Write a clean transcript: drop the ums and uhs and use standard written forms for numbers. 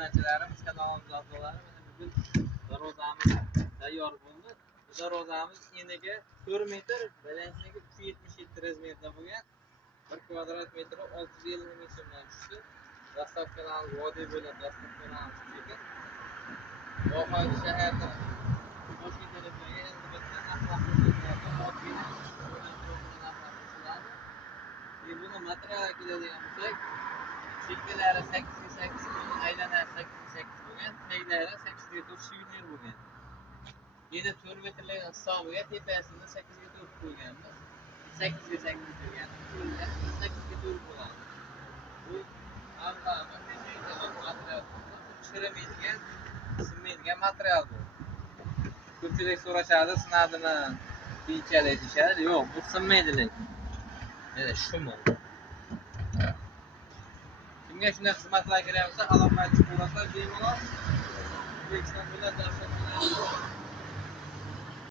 obunachilarimiz, kanalimiz a'zolari, mana bugun darvozamiz tayyor bo'ldi. Bu darvozamiz eniga 4 metr, balandligi 377 razmerda bo'lgan. 1 kvadrat metri 650 ming so'mdan tushdi. Dastavkalarimiz vodiy bo'ylab dastavkalarimiz tekin. Vohali shaharda Toshkent telefonga endi bitta narxlar ko'rsatiladi. Oddiy buni materialga keladigan bo'lsak, chekkalari 8 ga 8, aylanari 8 ga 8 bo'lgan, taglari 8 ga 4 shivinler bo'lgan. Yana 4 metrlik hisobiga tepasini 8 ga 4 qo'yganmiz. 8 ga 8 degan, 8 ga 4 bo'ladi. Bu avvalgi material, chirimaydigan, sinmaydigan material bu. Ko'pchilik so'rashadi, sinadimi, keyinchalik deyishadi. Yo'q, bu sinmaydi lekin. Mana shumi. Kimga shunday xizmatlar kerak bo'lsa, aloqaga chiqib olsa bemalol O'zbekiston bilan